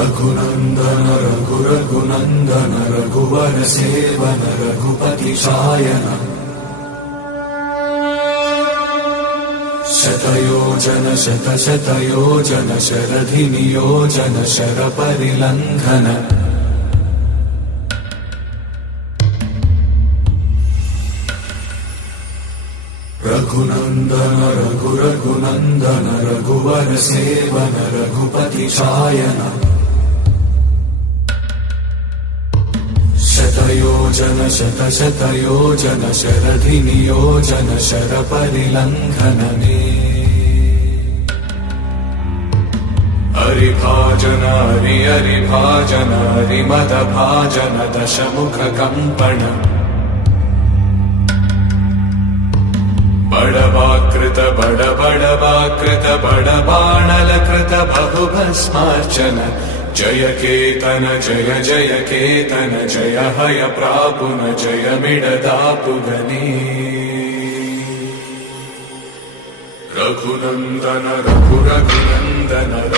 रघुनन्दन रघुरघुनन्दन रघुवर seven Raghupati Shayan शतयोजन शतशतयोजन शरधि नियोजन शरपरिलङ्घन रघुनन्दन रघुरघुनन्दन रघुवर seven Raghupati Shayan शतयोजन शतशतयोजन शरधि नियोजन शरपरिलङ्घन हरिभाजन हरिभाजन हरिमदभाजन दशमुख कंपन बड़वाकृत बड़वाकृत बड़बाणलकृत बहुभस्मार्चन जय केतन जय जय केतन जय हय प्रापुन जय मिडदापुगनी रघुनन्दन रघुरघुनन्दन